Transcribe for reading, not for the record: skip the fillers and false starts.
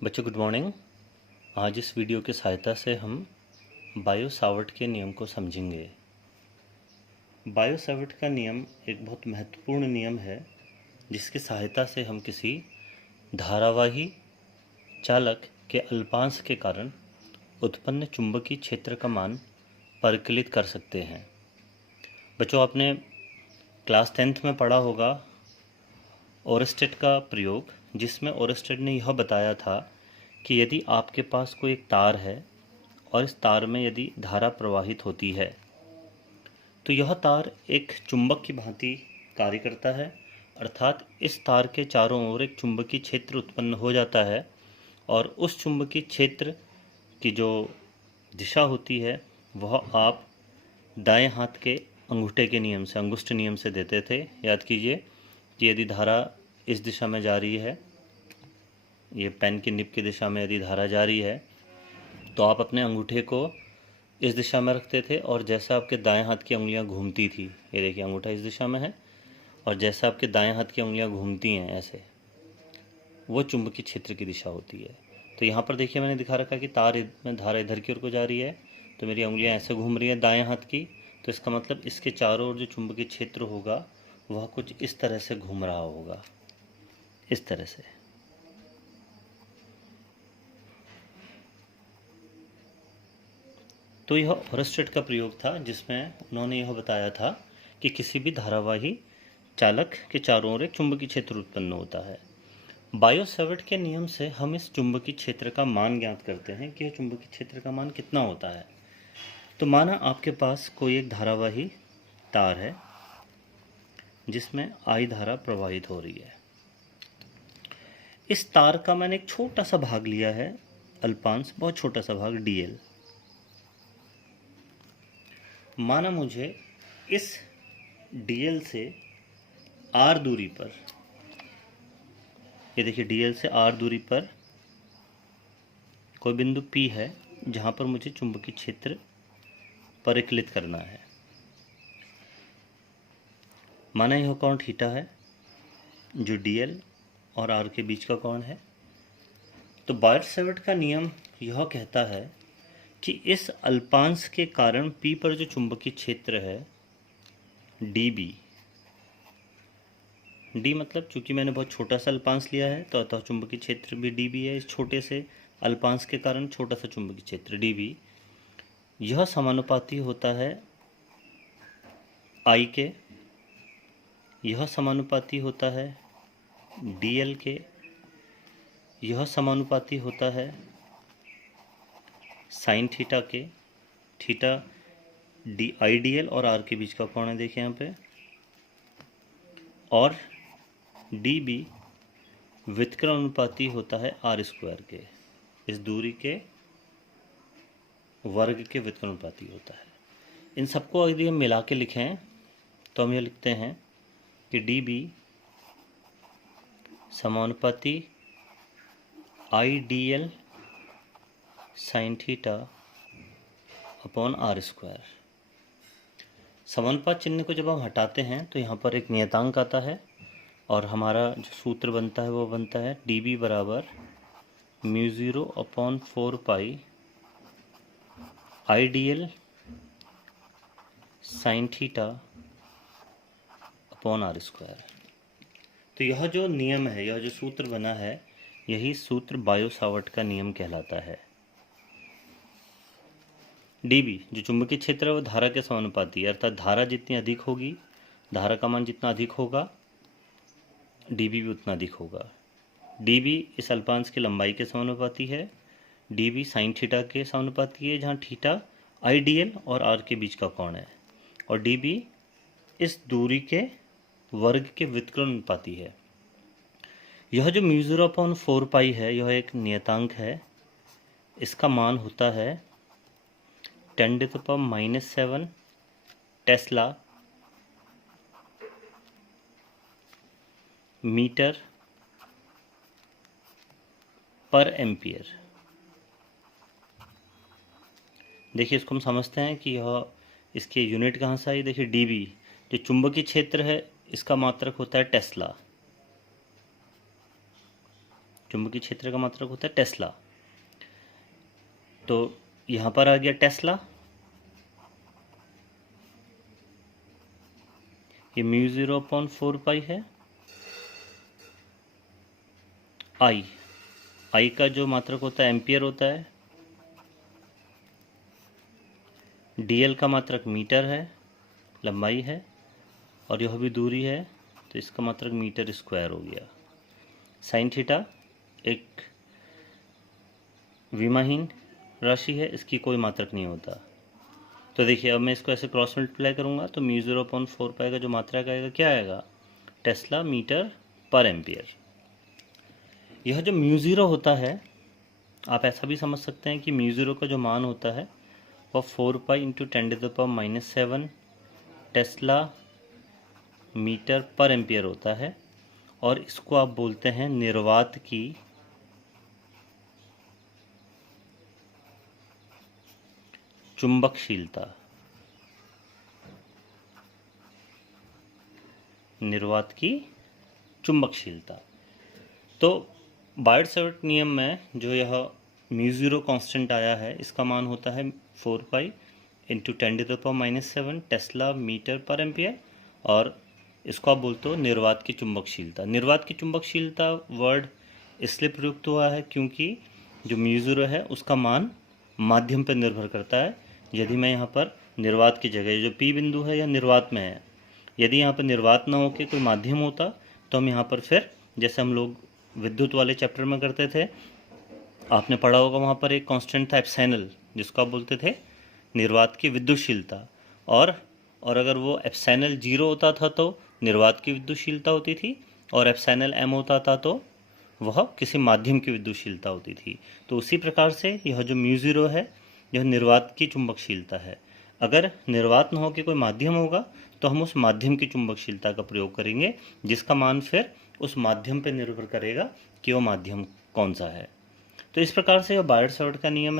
बच्चों good morning. आज इस वीडियो की सहायता से हम बायो सावर्ट के नियम को समझेंगे। बायो सावर्ट का नियम एक बहुत महत्वपूर्ण नियम है जिसकी सहायता से हम किसी धारावाही चालक के अल्पांश के कारण उत्पन्न चुंबकीय क्षेत्र का मान परिकलित कर सकते हैं। बच्चों आपने क्लास 10th में पढ़ा होगा ओरस्टेड का प्रयोग, जिसमें ओरस्टेड ने यह बताया था कि यदि आपके पास कोई एक तार है और इस तार में यदि धारा प्रवाहित होती है तो यह तार एक चुंबक की भांति कार्य करता है, अर्थात इस तार के चारों ओर एक चुंबकीय क्षेत्र उत्पन्न हो जाता है और उस चुंबकीय क्षेत्र की जो दिशा होती है वह आप दाएं हाथ के अंगूठे के नियम से, अंगुष्ठ नियम से देते थे। याद कीजिए कि यदि धारा इस दिशा में जा रही है, ये पेन की निब की दिशा में यदि धारा जा रही है तो आप अपने अंगूठे को इस दिशा में रखते थे और जैसा आपके दाएं हाथ की उंगलियां घूमती थी, ये देखिए अंगूठा इस दिशा में है और जैसा आपके दाएं हाथ की उंगलियां घूमती हैं ऐसे, वो चुंबकीय क्षेत्र की दिशा होती है। तो यहाँ पर देखिए मैंने दिखा रखा कि तार में धारा इधर की ओर को जा रही है तो मेरी उंगलियां ऐसे घूम रही हैं दाएं हाथ की, तो इसका मतलब इसके चारों ओर जो चुंबकीय क्षेत्र होगा वह कुछ इस तरह से घूम रहा होगा, इस तरह से। तो यह ओरस्टेड का प्रयोग था जिसमें उन्होंने यह बताया था कि किसी भी धारावाही चालक के चारों ओर एक चुंबकीय क्षेत्र उत्पन्न होता है। बायो सावर्ट के नियम से हम इस चुंबकीय क्षेत्र का मान ज्ञात करते हैं कि यह चुंबकीय क्षेत्र का मान कितना होता है। तो माना आपके पास कोई एक धारावाही तार है जिसमें आई धारा प्रवाहित हो रही है। इस तार का मैंने एक छोटा सा भाग लिया है, अल्पांश, बहुत छोटा सा भाग dl। माना मुझे इस dl से r दूरी पर, ये देखिए dl से r दूरी पर कोई बिंदु P है जहाँ पर मुझे चुंबकीय क्षेत्र परिकलित करना है। माना यह कोण थीटा है जो dl और r के बीच का कोण है। तो बायो सावर्ट का नियम यह कहता है कि इस अल्पांश के कारण P पर जो चुंबकीय क्षेत्र है dB, D मतलब चूंकि मैंने बहुत छोटा सा अल्पांश लिया है तो अतः चुंबकीय क्षेत्र भी dB है। इस छोटे से अल्पांश के कारण छोटा सा चुंबकीय क्षेत्र dB, यह समानुपाती होता है I के, यह समानुपाती होता है dl के, यह समानुपाती होता है साइन थीटा के। थीटा आई डी एल और आर के बीच का कोण है, देखिए यहाँ पे। और डी बी व्युत्क्रम अनुपाती होता है आर स्क्वायर के, इस दूरी के वर्ग के व्युत्क्रम अनुपाती होता है। इन सबको यदि हम मिला के लिखें तो हम ये लिखते हैं कि डी बी समानुपाती I D L sine theta upon R square. समानुपात चिन्ह को जब हम हटाते हैं तो यहाँ पर एक नियतांक आता है और हमारा जो सूत्र बनता है वो बनता है डी बी बराबर μ0 upon 4 pi I D L sine theta upon R square. तो यह जो नियम है, यह जो सूत्र बना है, यही सूत्र बायो सावर्ट का नियम कहलाता है। dB जो चुंबकीय क्षेत्र है वो धारा के समानुपाती है, अर्थात धारा जितनी अधिक होगी, धारा का मान जितना अधिक होगा dB भी उतना अधिक होगा। dB इस अल्पांश की लंबाई के समानुपाती है, dB साइन थीटा के समानुपाती है, जहाँ थीटा आईडीएल और आर के बीच का कोण है, और dB इस दूरी के वर्ग के व्युत्क्रम अनुपाती है। यह जो μ0 अपॉन 4 पाई है यह एक नियतांक है, इसका मान होता है 10⁻⁷ टेस्ला मीटर पर एम्पियर। देखिए इसको हम समझते हैं कि यह, इसकी यूनिट कहाँ से आई। देखिए dB जो चुंबकीय क्षेत्र है इसका मात्रक होता है टेस्ला, चुंबकीय क्षेत्र का मात्रक होता है टेस्ला। तो यहाँ पर आ गया टेस्ला, ये म्यू 0/4 है। आई का जो मात्रक होता है एम्पियर होता है। डीएल का मात्रक मीटर है, लंबाई है, और यह भी दूरी है, तो इसका मात्रक मीटर स्क्वायर हो गया। साइन थीटा एक विमाहीन राशि है, इसकी कोई मात्रक नहीं होता। तो देखिए अब मैं इसको ऐसे क्रॉस मल्टीप्लाई करूँगा तो म्यू 0/4 का जो मात्रक आएगा क्या आएगा, टेस्ला मीटर पर एम्पियर। यह जो म्यू 0 होता है, आप ऐसा भी समझ सकते हैं कि म्यू 0 का जो मान होता है वह 4π × 10⁻⁷ टेस्ला मीटर पर एम्पियर होता है, और इसको आप बोलते हैं निर्वात की चुंबकशीलता। निर्वात की चुंबकशीलता। तो बायोट-सैवर्ट नियम में जो यह म्यू 0 कांस्टेंट आया है, इसका मान होता है 4π × 10⁻⁷ टेस्ला मीटर पर एम्पियर, और इसको आप बोलते हो निर्वात की चुंबकशीलता। निर्वात की चुंबकशीलता वर्ड इसलिए प्रयुक्त हुआ है क्योंकि जो म्यू 0 है उसका मान माध्यम पर निर्भर करता है। यदि मैं यहाँ पर निर्वात की जगह जो P बिंदु है यह निर्वात में है, यदि यहाँ पर निर्वात न होकर कोई माध्यम होता तो हम यहाँ पर फिर जैसे हम लोग विद्युत वाले चैप्टर में करते थे, आपने पढ़ा होगा, वहाँ पर एक कांस्टेंट था एप्सिलॉन, जिसको आप बोलते थे निर्वात की विद्युतशीलता। और अगर वो एप्सिलॉन 0 होता था तो निर्वात की विद्युतशीलता होती थी, और एप्सिलॉन m होता था तो वह किसी माध्यम की विद्युतशीलता होती थी। तो उसी प्रकार से यह जो म्यू 0 है यह निर्वात की चुंबकशीलता है। अगर निर्वात न हो के कोई माध्यम होगा तो हम उस माध्यम की चुंबकशीलता का प्रयोग करेंगे, जिसका मान फिर उस माध्यम पर निर्भर करेगा कि वो माध्यम कौन सा है। तो इस प्रकार से यह बायोट-सैवर्ट का नियम है।